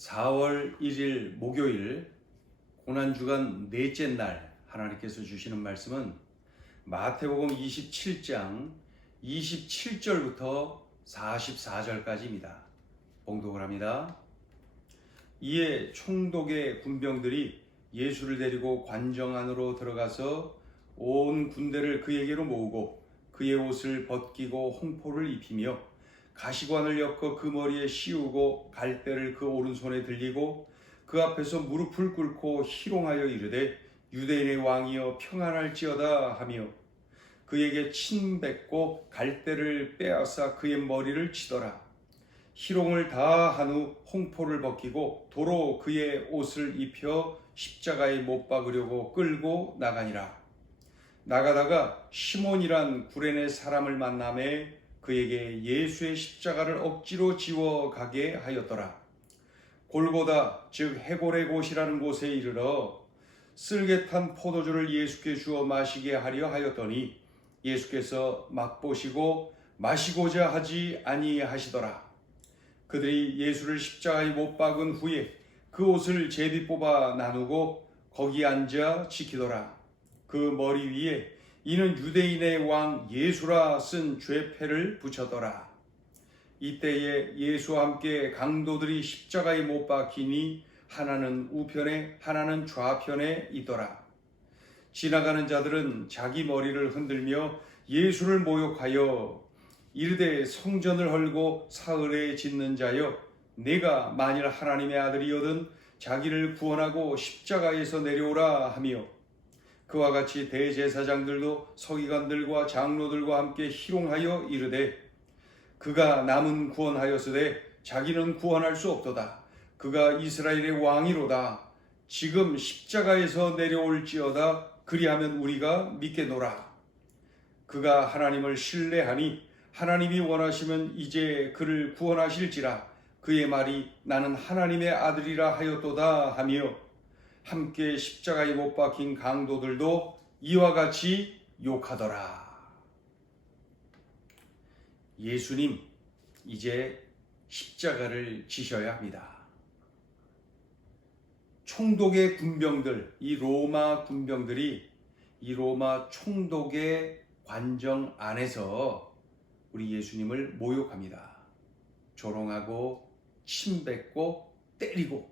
4월 1일 목요일 고난주간 넷째 날 하나님께서 주시는 말씀은 마태복음 27장 27절부터 44절까지입니다. 봉독을 합니다. 이에 총독의 군병들이 예수를 데리고 관정 안으로 들어가서 온 군대를 그에게로 모으고 그의 옷을 벗기고 홍포를 입히며 가시관을 엮어 그 머리에 씌우고 갈대를 그 오른손에 들리고 그 앞에서 무릎을 꿇고 희롱하여 이르되 유대인의 왕이여 평안할지어다 하며 그에게 침 뱉고 갈대를 빼앗아 그의 머리를 치더라. 희롱을 다 한 후 홍포를 벗기고 도로 그의 옷을 입혀 십자가에 못 박으려고 끌고 나가니라. 나가다가 시몬이란 구레네 사람을 만나매 그에게 예수의 십자가를 억지로 지워 가게 하였더라. 골고다 즉 해골의 곳이라는 곳에 이르러 쓸개탄 포도주를 예수께 주어 마시게 하려 하였더니 예수께서 맛보시고 마시고자 하지 아니하시더라. 그들이 예수를 십자가에 못 박은 후에 그 옷을 제비 뽑아 나누고 거기 앉아 지키더라. 그 머리 위에 이는 유대인의 왕 예수라 쓴 죄패를 붙였더라. 이때에 예수와 함께 강도들이 십자가에 못 박히니 하나는 우편에 하나는 좌편에 있더라. 지나가는 자들은 자기 머리를 흔들며 예수를 모욕하여 이르되 성전을 헐고 사흘에 짓는 자여 내가 만일 하나님의 아들이거든 자기를 구원하고 십자가에서 내려오라 하며 그와 같이 대제사장들도 서기관들과 장로들과 함께 희롱하여 이르되 그가 남은 구원하였으되 자기는 구원할 수 없도다. 그가 이스라엘의 왕이로다. 지금 십자가에서 내려올지어다. 그리하면 우리가 믿겠노라. 그가 하나님을 신뢰하니 하나님이 원하시면 이제 그를 구원하실지라. 그의 말이 나는 하나님의 아들이라 하였도다 하며 함께 십자가에 못 박힌 강도들도 이와 같이 욕하더라. 예수님, 이제 십자가를 지셔야 합니다. 총독의 군병들, 이 로마 군병들이 이 로마 총독의 관정 안에서 우리 예수님을 모욕합니다. 조롱하고 침뱉고 때리고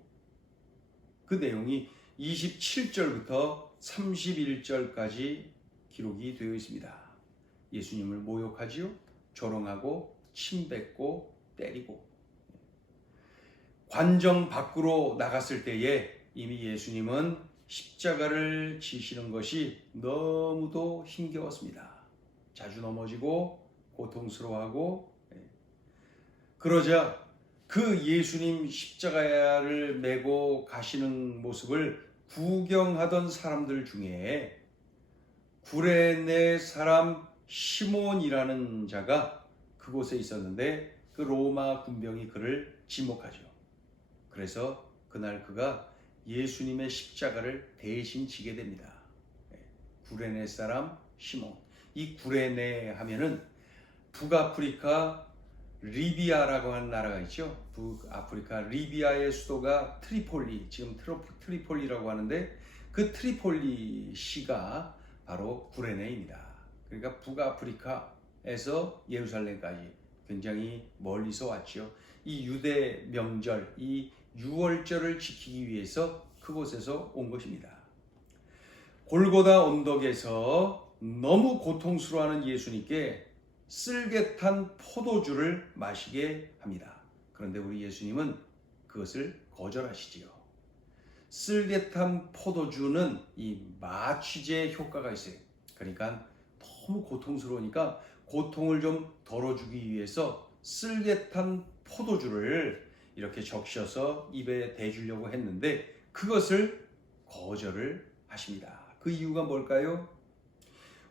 그 내용이 27절부터 31절까지 기록이 되어 있습니다. 예수님을 모욕하지요. 조롱하고 침뱉고 때리고 관정 밖으로 나갔을 때에 이미 예수님은 십자가를 지시는 것이 너무도 힘겨웠습니다. 자주 넘어지고 고통스러워하고 그러자 그 예수님 십자가를 메고 가시는 모습을 구경하던 사람들 중에 구레네 사람 시몬이라는 자가 그곳에 있었는데 그 로마 군병이 그를 지목하죠. 그래서 그날 그가 예수님의 십자가를 대신 지게 됩니다. 구레네 사람 시몬. 이 구레네 하면은 북아프리카 리비아라고 하는 나라가 있죠. 북아프리카 리비아의 수도가 트리폴리, 지금 트리폴리라고 하는데 그 트리폴리 시가 바로 구레네입니다. 그러니까 북아프리카에서 예루살렘까지 굉장히 멀리서 왔죠. 이 유대 명절, 이 유월절을 지키기 위해서 그곳에서 온 것입니다. 골고다 언덕에서 너무 고통스러워하는 예수님께 쓸개탄 포도주를 마시게 합니다. 그런데 우리 예수님은 그것을 거절하시지요. 쓸개탄 포도주는 이 마취제 효과가 있어요. 그러니까 너무 고통스러우니까 고통을 좀 덜어주기 위해서 쓸개탄 포도주를 이렇게 적셔서 입에 대주려고 했는데 그것을 거절을 하십니다. 그 이유가 뭘까요?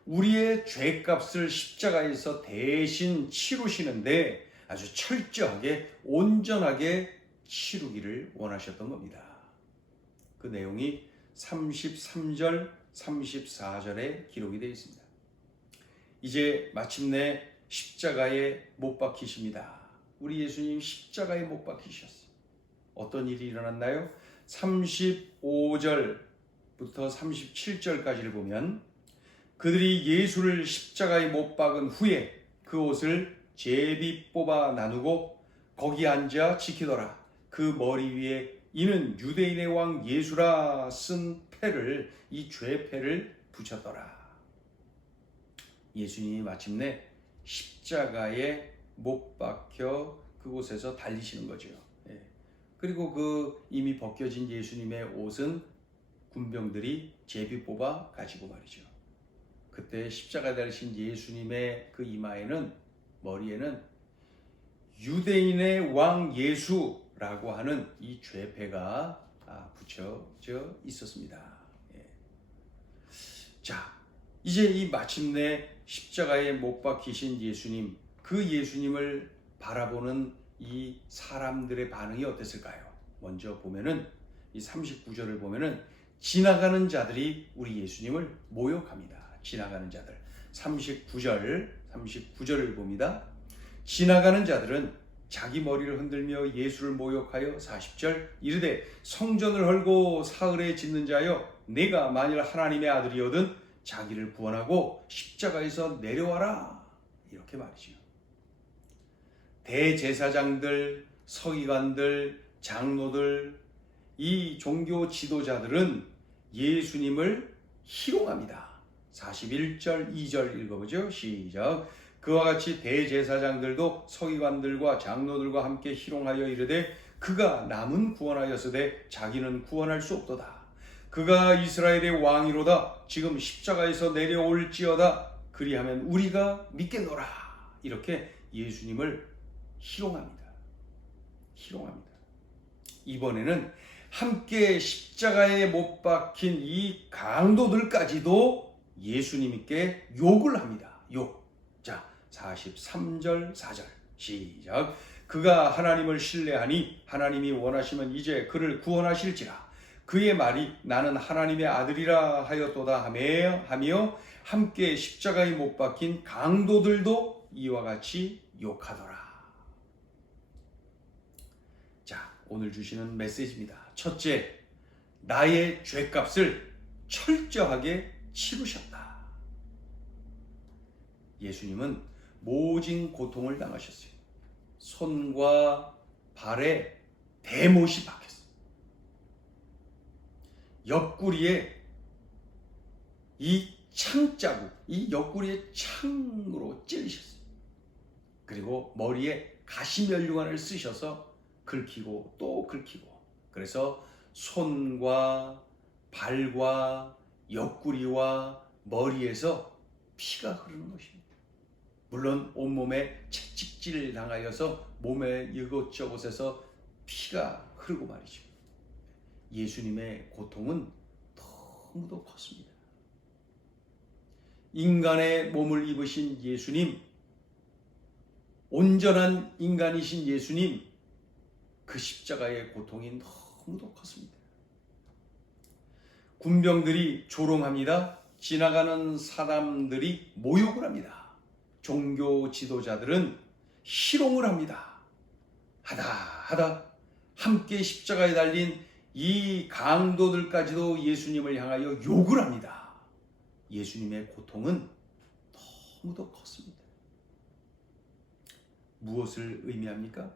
우리의 죄값을 십자가에서 대신 치루시는데 아주 철저하게 온전하게 치루기를 원하셨던 겁니다. 그 내용이 33절, 34절에 기록이 되어 있습니다. 이제 마침내 십자가에 못 박히십니다. 우리 예수님 십자가에 못 박히셨어요. 어떤 일이 일어났나요? 35절부터 37절까지를 보면 그들이 예수를 십자가에 못 박은 후에 그 옷을 제비 뽑아 나누고 거기 앉아 지키더라. 그 머리 위에 이는 유대인의 왕 예수라 쓴 패를, 이 죄패를 붙였더라. 예수님이 마침내 십자가에 못 박혀 그곳에서 달리시는 거죠. 그리고 그 이미 벗겨진 예수님의 옷은 군병들이 제비 뽑아 가지고 말이죠. 그때 십자가에 달리신 예수님의 그 이마에는, 머리에는 유대인의 왕 예수라고 하는 이 죄패가 붙여져 있었습니다. 자, 이제 이 마침내 십자가에 못 박히신 예수님, 그 예수님을 바라보는 이 사람들의 반응이 어땠을까요? 먼저 보면은 이 39절을 보면은 지나가는 자들이 우리 예수님을 모욕합니다. 지나가는 자들. 39절을 봅니다. 지나가는 자들은 자기 머리를 흔들며 예수를 모욕하여 40절 이르되 성전을 헐고 사흘에 짓는 자여 내가 만일 하나님의 아들이거든 자기를 구원하고 십자가에서 내려와라. 이렇게 말이죠. 대제사장들, 서기관들, 장로들, 이 종교 지도자들은 예수님을 희롱합니다. 41절 2절 읽어보죠. 시작. 그와 같이 대제사장들도 서기관들과 장로들과 함께 희롱하여 이르되 그가 남은 구원하였으되 자기는 구원할 수 없도다. 그가 이스라엘의 왕이로다. 지금 십자가에서 내려올지어다. 그리하면 우리가 믿겠노라. 이렇게 예수님을 희롱합니다. 이번에는 함께 십자가에 못 박힌 이 강도들까지도 예수님께 욕을 합니다. 욕. 자, 43절 4절 시작. 그가 하나님을 신뢰하니 하나님이 원하시면 이제 그를 구원하실지라. 그의 말이 나는 하나님의 아들이라 하였도다 하며 함께 십자가에 못 박힌 강도들도 이와 같이 욕하더라. 자, 오늘 주시는 메시지입니다. 첫째, 나의 죄값을 철저하게 치르셨다. 예수님은 모진 고통을 당하셨어요. 손과 발에 대못이 박혔어요. 옆구리에 이 창자국, 이 옆구리에 창으로 찔리셨어요. 그리고 머리에 가시면류관을 쓰셔서 긁히고 또 긁히고, 그래서 손과 발과 옆구리와 머리에서 피가 흐르는 것입니다. 물론 온몸에 채찍질 당하여서 몸의 이곳저곳에서 피가 흐르고 말이죠. 예수님의 고통은 너무도 컸습니다. 인간의 몸을 입으신 예수님, 온전한 인간이신 예수님, 그 십자가의 고통이 너무도 컸습니다. 군병들이 조롱합니다. 지나가는 사람들이 모욕을 합니다. 종교 지도자들은 희롱을 합니다. 하다 함께 십자가에 달린 이 강도들까지도 예수님을 향하여 욕을 합니다. 예수님의 고통은 너무도 컸습니다. 무엇을 의미합니까?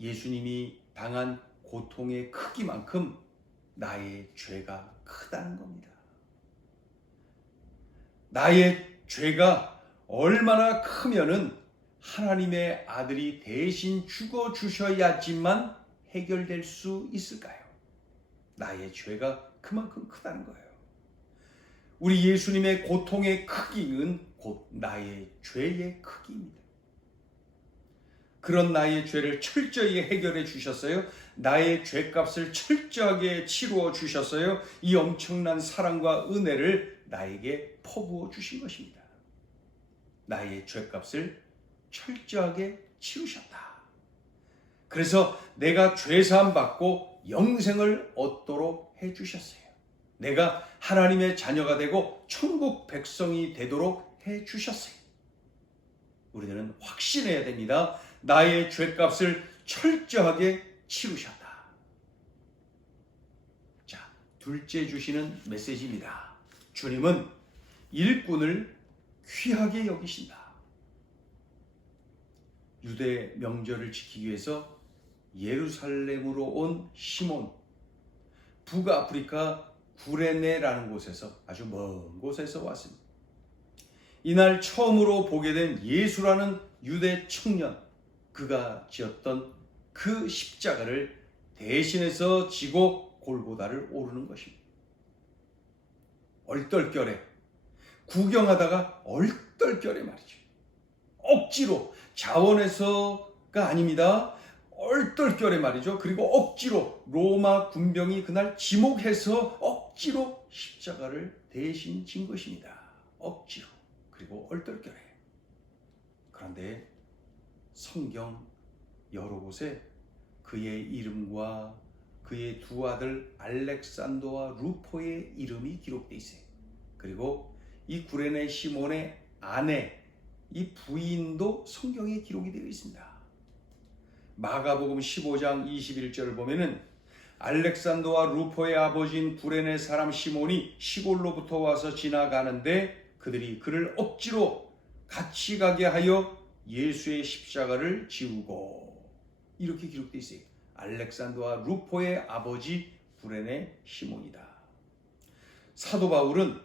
예수님이 당한 고통의 크기만큼 나의 죄가 크다는 겁니다. 나의 죄가 얼마나 크면은 하나님의 아들이 대신 죽어 주셔야지만 해결될 수 있을까요? 나의 죄가 그만큼 크다는 거예요. 우리 예수님의 고통의 크기는 곧 나의 죄의 크기입니다. 그런 나의 죄를 철저히 해결해 주셨어요. 나의 죄값을 철저하게 치루어 주셨어요. 이 엄청난 사랑과 은혜를 나에게 퍼부어 주신 것입니다. 나의 죄값을 철저하게 치르셨다. 그래서 내가 죄사함 받고 영생을 얻도록 해주셨어요. 내가 하나님의 자녀가 되고 천국 백성이 되도록 해주셨어요. 우리들은 확신해야 됩니다. 나의 죄값을 철저하게 치르셨다. 둘째 주시는 메시지입니다. 주님은 일꾼을 귀하게 여기신다. 유대 명절을 지키기 위해서 예루살렘으로 온 시몬, 북아프리카 구레네라는 곳에서 아주 먼 곳에서 왔습니다. 이날 처음으로 보게 된 예수라는 유대 청년, 그가 지었던 그 십자가를 대신해서 지고 골고다를 오르는 것입니다. 얼떨결에, 구경하다가 얼떨결에 말이죠. 억지로, 자원해서가 아닙니다. 얼떨결에 말이죠. 그리고 억지로 로마 군병이 그날 지목해서 억지로 십자가를 대신 진 것입니다. 억지로, 그리고 얼떨결에. 그런데 성경 여러 곳에 그의 이름과 그의 두 아들 알렉산더와 루포의 이름이 기록되어 있어요. 그리고 이 구레네 시몬의 아내, 이 부인도 성경에 기록이 되어 있습니다. 마가복음 15장 21절을 보면은 알렉산더와 루포의 아버지인 구레네 사람 시몬이 시골로부터 와서 지나가는데 그들이 그를 억지로 같이 가게 하여 예수의 십자가를 지우고, 이렇게 기록되어 있어요. 알렉산더와 루포의 아버지 구레네 시몬이다. 사도 바울은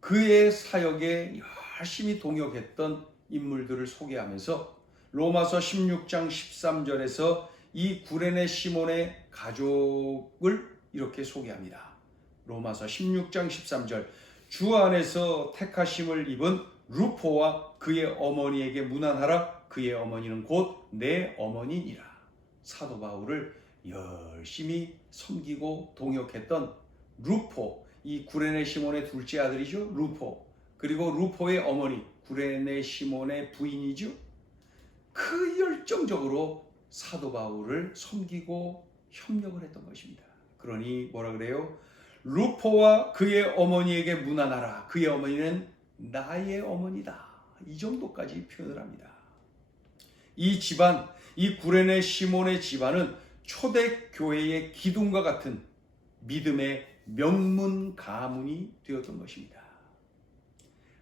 그의 사역에 열심히 동역했던 인물들을 소개하면서 로마서 16장 13절에서 이 구레네 시몬의 가족을 이렇게 소개합니다. 로마서 16장 13절, 주 안에서 택하심을 입은 루포와 그의 어머니에게 문안하라. 그의 어머니는 곧 내 어머니니라. 사도 바울을 열심히 섬기고 동역했던 루포, 이 구레네 시몬의 둘째 아들이죠. 루포, 그리고 루포의 어머니 구레네 시몬의 부인이죠. 그 열정적으로 사도 바울을 섬기고 협력을 했던 것입니다. 그러니 뭐라 그래요? 루포와 그의 어머니에게 문안하라. 그의 어머니는 나의 어머니다. 이 정도까지 표현을 합니다. 이 집안, 이 구레네 시몬의 집안은 초대교회의 기둥과 같은 믿음의 명문 가문이 되었던 것입니다.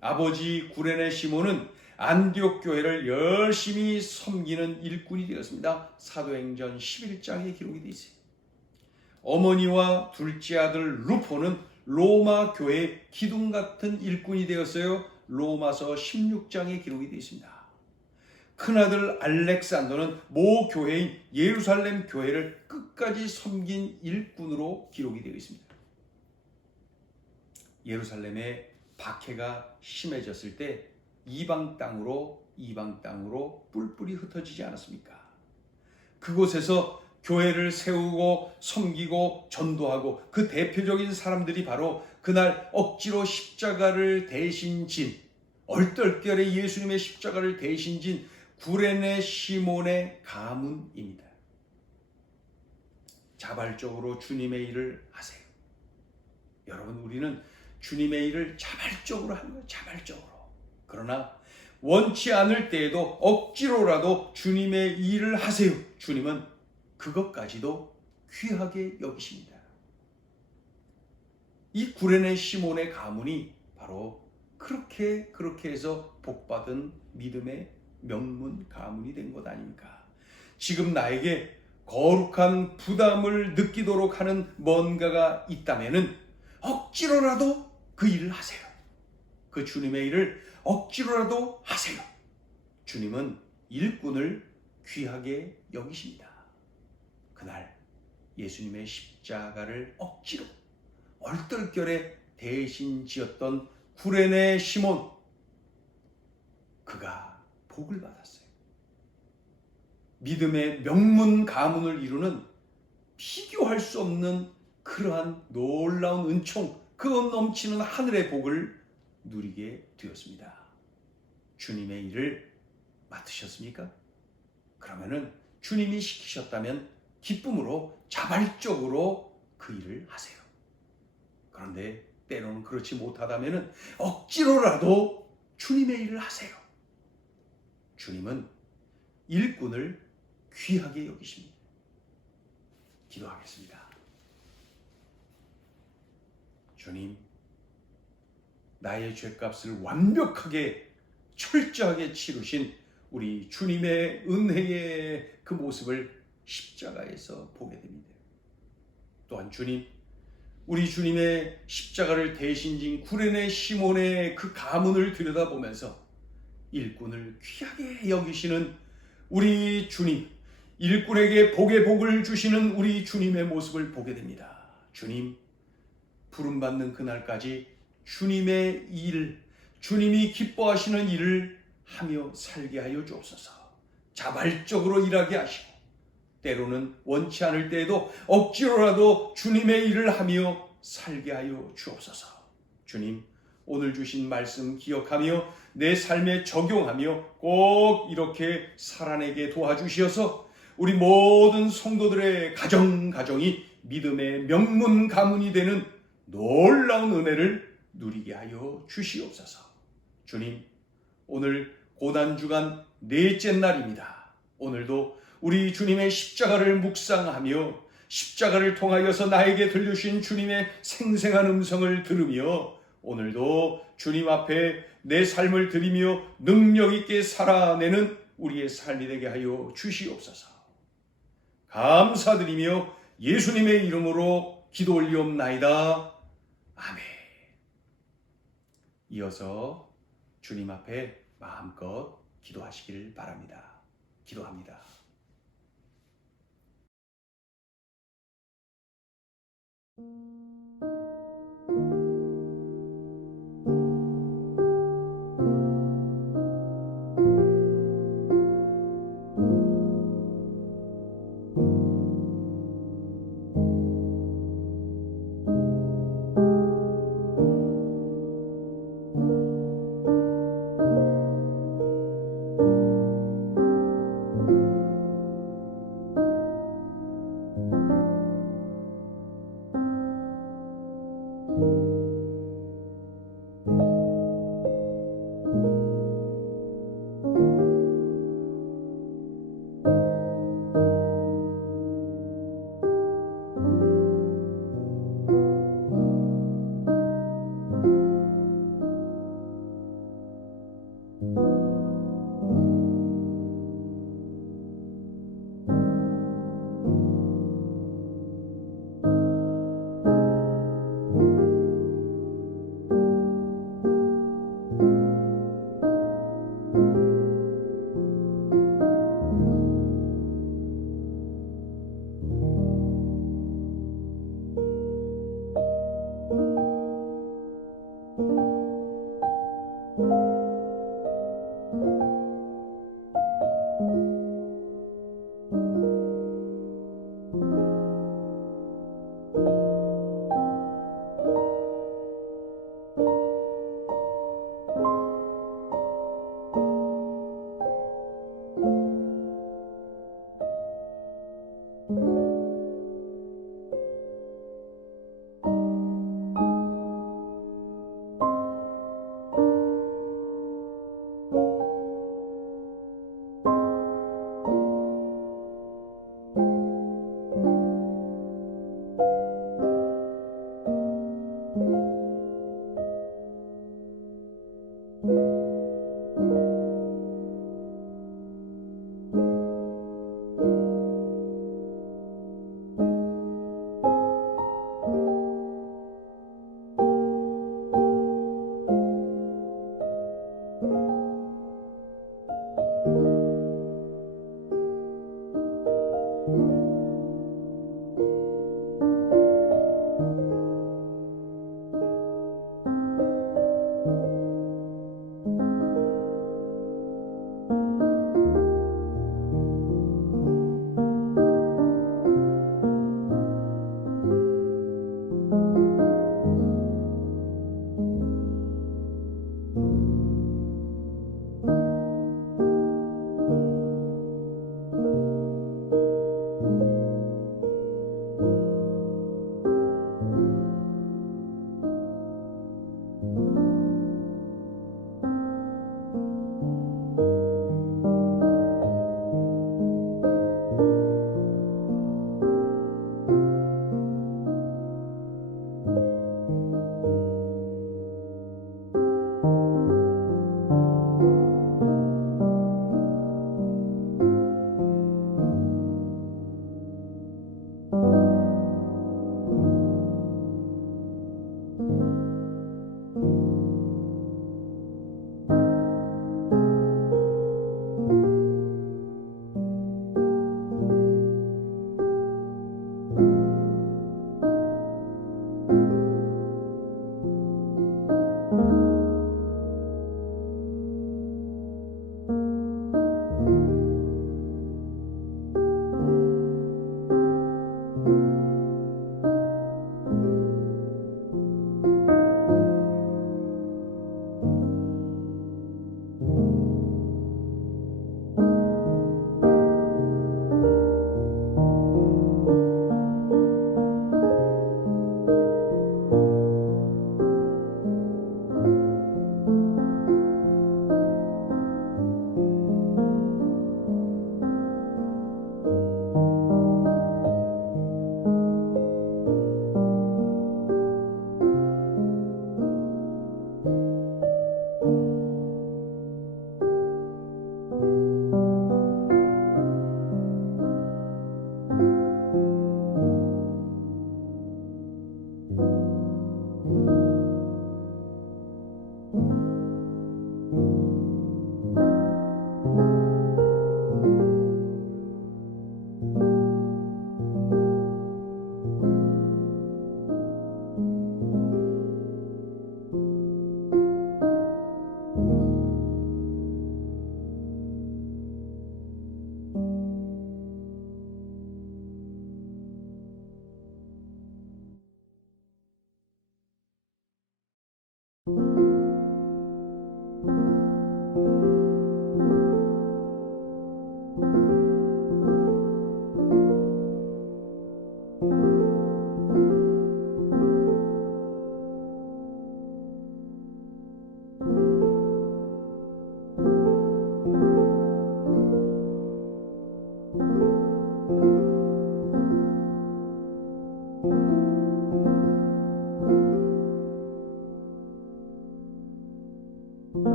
아버지 구레네 시몬은 안디옥 교회를 열심히 섬기는 일꾼이 되었습니다. 사도행전 11장에 기록이 되어 있어요. 어머니와 둘째 아들 루포는 로마 교회의 기둥 같은 일꾼이 되었어요. 로마서 16장에 기록이 되어 있습니다. 큰아들 알렉산더는 모 교회인 예루살렘 교회를 끝까지 섬긴 일꾼으로 기록이 되어 있습니다. 예루살렘의 박해가 심해졌을 때 이방 땅으로 뿔뿔이 흩어지지 않았습니까? 그곳에서 교회를 세우고 섬기고 전도하고 그 대표적인 사람들이 바로 그날 억지로 십자가를 대신 진, 얼떨결에 예수님의 십자가를 대신 진 구레네 시몬의 가문입니다. 자발적으로 주님의 일을 하세요. 여러분, 우리는 주님의 일을 자발적으로 하는 거예요. 자발적으로. 그러나 원치 않을 때에도 억지로라도 주님의 일을 하세요. 주님은 그것까지도 귀하게 여기십니다. 이 구레네 시몬의 가문이 바로 그렇게 해서 복받은 믿음의 명문 가문이 된 것 아닙니까? 지금 나에게 거룩한 부담을 느끼도록 하는 뭔가가 있다면은 억지로라도 그 일을 하세요. 그 주님의 일을 억지로라도 하세요. 주님은 일꾼을 귀하게 여기십니다. 그날 예수님의 십자가를 억지로 얼떨결에 대신 지었던 구레네 시몬, 그가 복을 받았어요. 믿음의 명문 가문을 이루는 비교할 수 없는 그러한 놀라운 은총, 그 넘치는 하늘의 복을 누리게 되었습니다. 주님의 일을 맡으셨습니까? 그러면은 주님이 시키셨다면 기쁨으로 자발적으로 그 일을 하세요. 그런데 때로는 그렇지 못하다면은 억지로라도 주님의 일을 하세요. 주님은 일꾼을 귀하게 여기십니다. 기도하겠습니다. 주님, 나의 죄값을 완벽하게 철저하게 치르신 우리 주님의 은혜의 그 모습을 십자가에서 보게 됩니다. 또한 주님, 우리 주님의 십자가를 대신 진 구레네 시몬의 그 가문을 들여다보면서 일꾼을 귀하게 여기시는 우리 주님, 일꾼에게 복의 복을 주시는 우리 주님의 모습을 보게 됩니다. 주님, 부름받는 그날까지 주님의 일, 주님이 기뻐하시는 일을 하며 살게 하여 주옵소서. 자발적으로 일하게 하시고 때로는 원치 않을 때에도 억지로라도 주님의 일을 하며 살게 하여 주옵소서. 주님, 오늘 주신 말씀 기억하며 내 삶에 적용하며 꼭 이렇게 살아내게 도와주시어서 우리 모든 성도들의 가정이 믿음의 명문 가문이 되는 놀라운 은혜를 누리게 하여 주시옵소서. 주님, 오늘 고난주간 넷째 날입니다. 오늘도 우리 주님의 십자가를 묵상하며 십자가를 통하여서 나에게 들려주신 주님의 생생한 음성을 들으며 오늘도 주님 앞에 내 삶을 드리며 능력 있게 살아내는 우리의 삶이 되게 하여 주시옵소서. 감사드리며 예수님의 이름으로 기도 올리옵나이다. 아멘. 이어서 주님 앞에 마음껏 기도하시길 바랍니다. 기도합니다.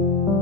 you.